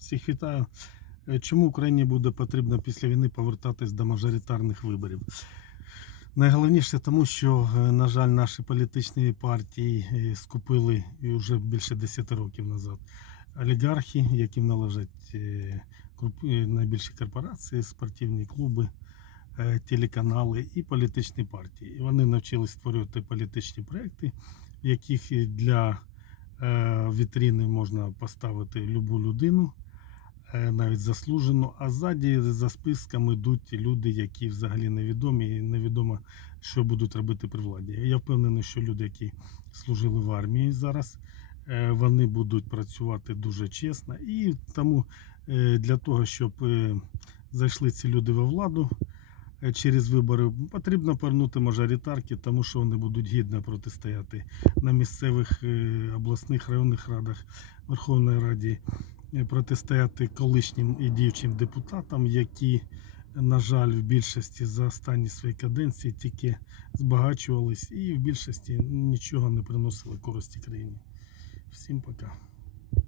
Всіх вітаю. Е, Чому Україні буде потрібно після війни повертатись до мажоритарних виборів? Найголовніше тому, що, е, на жаль, наші політичні партії е, скупили і вже більше 10 років назад олігархи, яким належать найбільші корпорації, спортивні клуби, телеканали і політичні партії. І вони навчились створювати політичні проекти, в яких для вітрини можна поставити любу людину, навіть заслужену, а ззаді за списками йдуть люди, які взагалі невідомі, і невідомо, що будуть робити при владі. Я впевнений, що люди, які служили в армії зараз, е, вони будуть працювати дуже чесно. І тому е, для того, щоб е, зайшли ці люди во владу е, через вибори, потрібно повернути мажоритарки, тому що вони будуть гідно протистояти на місцевих е, обласних районних радах Верховної Раді е, протистояти колишнім і діючим депутатам, які, на жаль, в більшості за останні свої каденції тільки збагачувались і в більшості нічого не приносили користі країні. Всім пока.